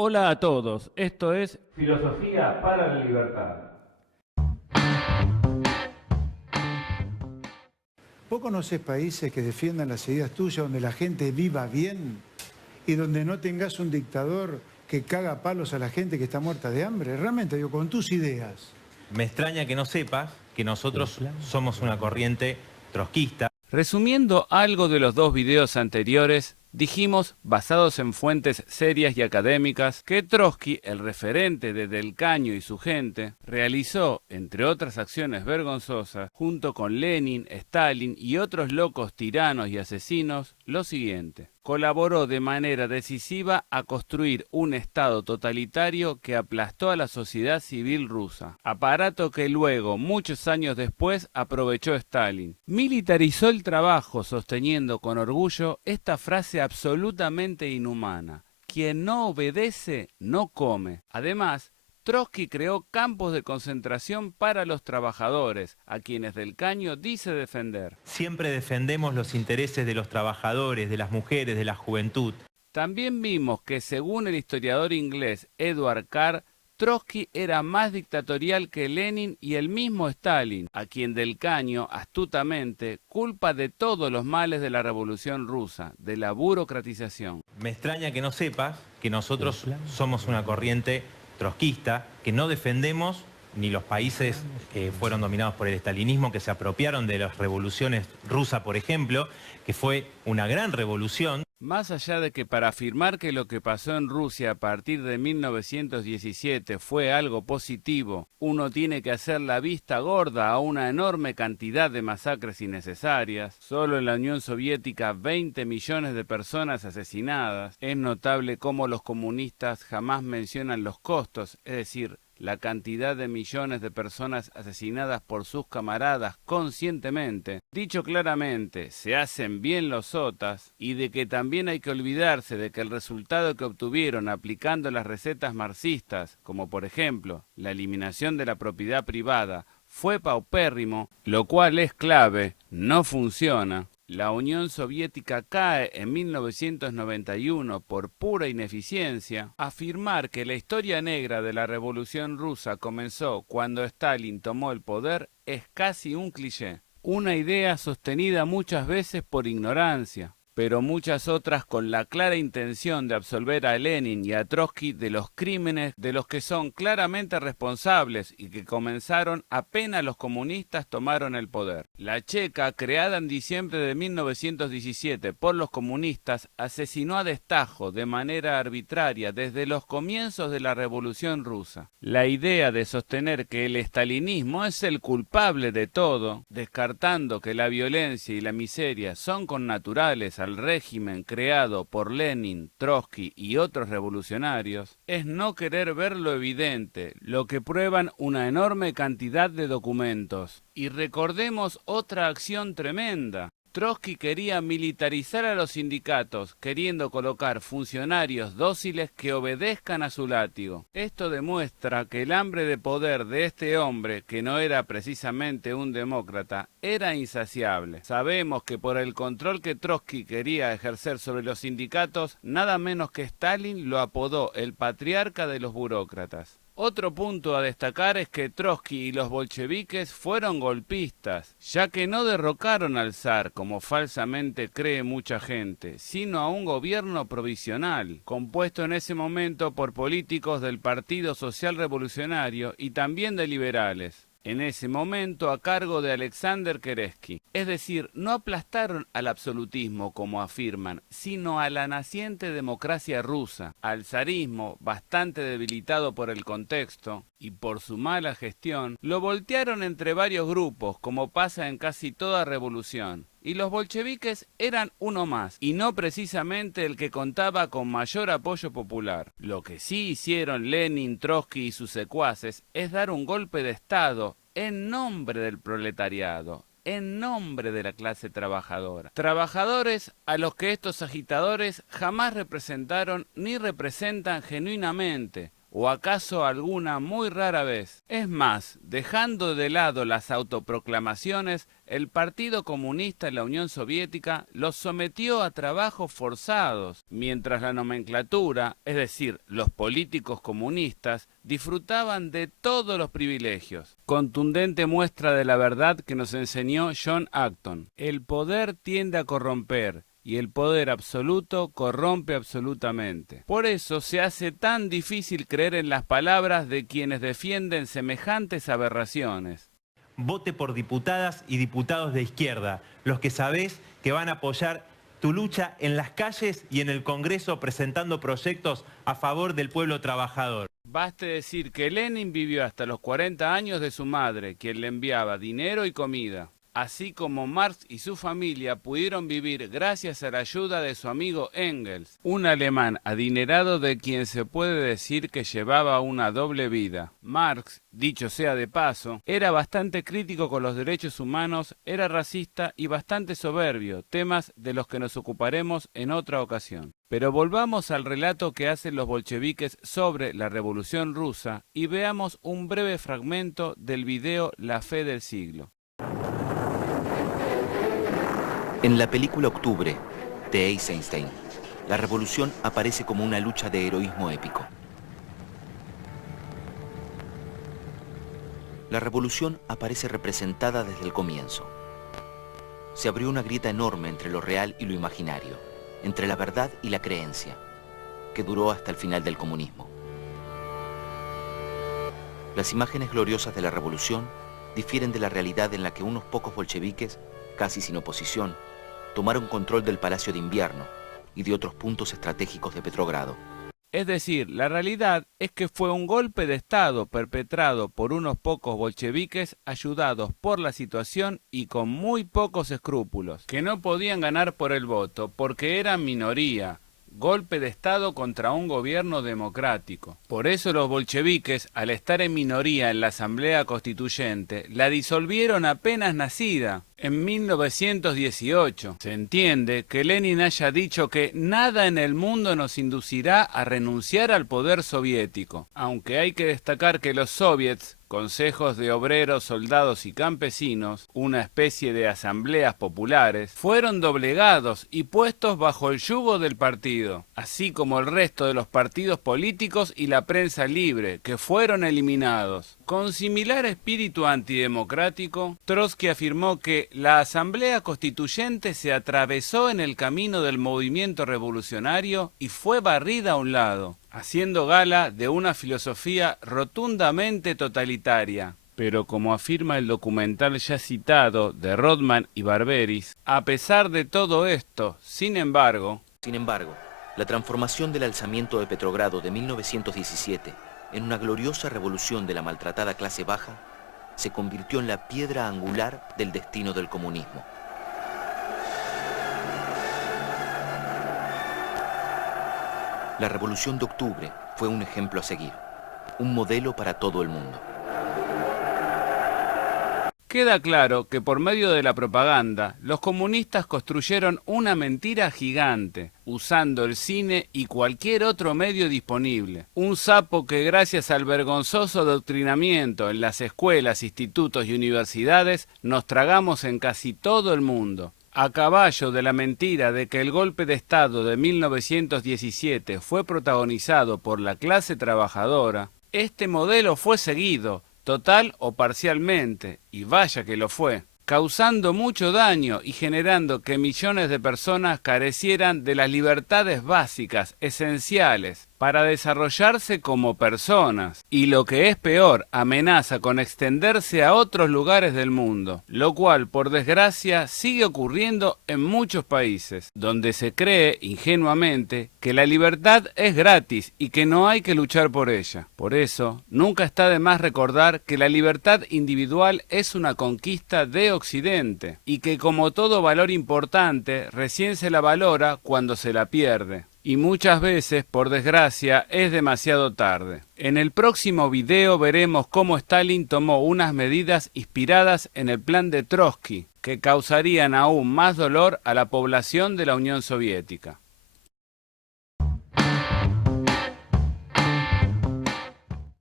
Hola a todos, esto es Filosofía para la Libertad. ¿Vos conocés países que defiendan las ideas tuyas donde la gente viva bien y donde no tengas un dictador que caga a palos a la gente que está muerta de hambre? Realmente, digo, con tus ideas. Me extraña que no sepas que nosotros somos una corriente trotskista. Resumiendo algo de los dos videos anteriores, dijimos, basados en fuentes serias y académicas, que Trotsky, el referente de Del Caño y su gente, realizó, entre otras acciones vergonzosas, junto con Lenin, Stalin y otros locos tiranos y asesinos, lo siguiente. Colaboró de manera decisiva a construir un estado totalitario que aplastó a la sociedad civil rusa, aparato que luego, muchos años después, aprovechó Stalin. Militarizó el trabajo sosteniendo con orgullo esta frase absolutamente inhumana: quien no obedece, no come. Además, Trotsky creó campos de concentración para los trabajadores, a quienes Del Caño dice defender. Siempre defendemos los intereses de los trabajadores, de las mujeres, de la juventud. También vimos que, según el historiador inglés Edward Carr, Trotsky era más dictatorial que Lenin y el mismo Stalin, a quien Del Caño, astutamente, culpa de todos los males de la Revolución Rusa, de la burocratización. Me extraña que no sepas que nosotros somos una corriente trotskista, que no defendemos ni los países que fueron dominados por el estalinismo, que se apropiaron de las revoluciones rusas, por ejemplo, que fue una gran revolución. Más allá de que para afirmar que lo que pasó en Rusia a partir de 1917 fue algo positivo, uno tiene que hacer la vista gorda a una enorme cantidad de masacres innecesarias. Solo en la Unión Soviética 20 millones de personas asesinadas. Es notable cómo los comunistas jamás mencionan los costos, es decir, la cantidad de millones de personas asesinadas por sus camaradas conscientemente. Dicho claramente, se hacen bien los sotas, y de que también hay que olvidarse de que el resultado que obtuvieron aplicando las recetas marxistas, como por ejemplo la eliminación de la propiedad privada, fue paupérrimo, lo cual es clave, no funciona. La Unión Soviética cae en 1991 por pura ineficiencia. Afirmar que la historia negra de la Revolución Rusa comenzó cuando Stalin tomó el poder es casi un cliché. Una idea sostenida muchas veces por ignorancia, pero muchas otras con la clara intención de absolver a Lenin y a Trotsky de los crímenes de los que son claramente responsables y que comenzaron apenas los comunistas tomaron el poder. La Checa, creada en diciembre de 1917 por los comunistas, asesinó a destajo de manera arbitraria desde los comienzos de la Revolución Rusa. La idea de sostener que el estalinismo es el culpable de todo, descartando que la violencia y la miseria son connaturales al régimen creado por Lenin, Trotsky y otros revolucionarios, es no querer ver lo evidente, lo que prueban una enorme cantidad de documentos. Y recordemos otra acción tremenda. Trotsky quería militarizar a los sindicatos, queriendo colocar funcionarios dóciles que obedezcan a su látigo. Esto demuestra que el hambre de poder de este hombre, que no era precisamente un demócrata, era insaciable. Sabemos que por el control que Trotsky quería ejercer sobre los sindicatos, nada menos que Stalin lo apodó el patriarca de los burócratas. Otro punto a destacar es que Trotsky y los bolcheviques fueron golpistas, ya que no derrocaron al zar, como falsamente cree mucha gente, sino a un gobierno provisional, compuesto en ese momento por políticos del Partido Social Revolucionario y también de liberales, en ese momento a cargo de Alexander Kerensky. Es decir, no aplastaron al absolutismo como afirman, sino a la naciente democracia rusa, al zarismo, bastante debilitado por el contexto y por su mala gestión, lo voltearon entre varios grupos, como pasa en casi toda revolución. Y los bolcheviques eran uno más, y no precisamente el que contaba con mayor apoyo popular. Lo que sí hicieron Lenin, Trotsky y sus secuaces es dar un golpe de Estado en nombre del proletariado, en nombre de la clase trabajadora. Trabajadores a los que estos agitadores jamás representaron ni representan genuinamente, o acaso alguna muy rara vez. Es más, dejando de lado las autoproclamaciones, el Partido Comunista en la Unión Soviética los sometió a trabajos forzados, mientras la nomenclatura, es decir, los políticos comunistas, disfrutaban de todos los privilegios. Contundente muestra de la verdad que nos enseñó John Acton. El poder tiende a corromper, y el poder absoluto corrompe absolutamente. Por eso se hace tan difícil creer en las palabras de quienes defienden semejantes aberraciones. Vote por diputadas y diputados de izquierda, los que sabés que van a apoyar tu lucha en las calles y en el Congreso presentando proyectos a favor del pueblo trabajador. Baste decir que Lenin vivió hasta los 40 años de su madre, quien le enviaba dinero y comida. Así como Marx y su familia pudieron vivir gracias a la ayuda de su amigo Engels, un alemán adinerado de quien se puede decir que llevaba una doble vida. Marx, dicho sea de paso, era bastante crítico con los derechos humanos, era racista y bastante soberbio, temas de los que nos ocuparemos en otra ocasión. Pero volvamos al relato que hacen los bolcheviques sobre la Revolución Rusa y veamos un breve fragmento del video La fe del siglo. En la película Octubre, de Eisenstein, la revolución aparece como una lucha de heroísmo épico. La revolución aparece representada desde el comienzo. Se abrió una grieta enorme entre lo real y lo imaginario, entre la verdad y la creencia, que duró hasta el final del comunismo. Las imágenes gloriosas de la revolución difieren de la realidad en la que unos pocos bolcheviques, casi sin oposición, tomaron control del Palacio de Invierno y de otros puntos estratégicos de Petrogrado. Es decir, la realidad es que fue un golpe de Estado perpetrado por unos pocos bolcheviques ayudados por la situación y con muy pocos escrúpulos, que no podían ganar por el voto porque eran minoría. Golpe de Estado contra un gobierno democrático. Por eso los bolcheviques, al estar en minoría en la Asamblea Constituyente, la disolvieron apenas nacida, en 1918. Se entiende que Lenin haya dicho que nada en el mundo nos inducirá a renunciar al poder soviético, aunque hay que destacar que los soviets, consejos de obreros, soldados y campesinos, una especie de asambleas populares, fueron doblegados y puestos bajo el yugo del partido, así como el resto de los partidos políticos y la prensa libre, que fueron eliminados. Con similar espíritu antidemocrático, Trotsky afirmó que la Asamblea Constituyente se atravesó en el camino del movimiento revolucionario y fue barrida a un lado, haciendo gala de una filosofía rotundamente totalitaria. Pero como afirma el documental ya citado de Rodman y Barberis, a pesar de todo esto, sin embargo, la transformación del alzamiento de Petrogrado de 1917 en una gloriosa revolución de la maltratada clase baja se convirtió en la piedra angular del destino del comunismo. La Revolución de Octubre fue un ejemplo a seguir, un modelo para todo el mundo. queda claro que por medio de la propaganda, los comunistas construyeron una mentira gigante, usando el cine y cualquier otro medio disponible. Un sapo que gracias al vergonzoso adoctrinamiento en las escuelas, institutos y universidades, nos tragamos en casi todo el mundo. A caballo de la mentira de que el golpe de Estado de 1917 fue protagonizado por la clase trabajadora, este modelo fue seguido, total o parcialmente, y vaya que lo fue, causando mucho daño y generando que millones de personas carecieran de las libertades básicas, esenciales, para desarrollarse como personas, y lo que es peor, amenaza con extenderse a otros lugares del mundo, lo cual, por desgracia, sigue ocurriendo en muchos países, donde se cree, ingenuamente, que la libertad es gratis y que no hay que luchar por ella. Por eso, nunca está de más recordar que la libertad individual es una conquista de Occidente, y que como todo valor importante, recién se la valora cuando se la pierde. Y muchas veces, por desgracia, es demasiado tarde. En el próximo video veremos cómo Stalin tomó unas medidas inspiradas en el plan de Trotsky, que causarían aún más dolor a la población de la Unión Soviética.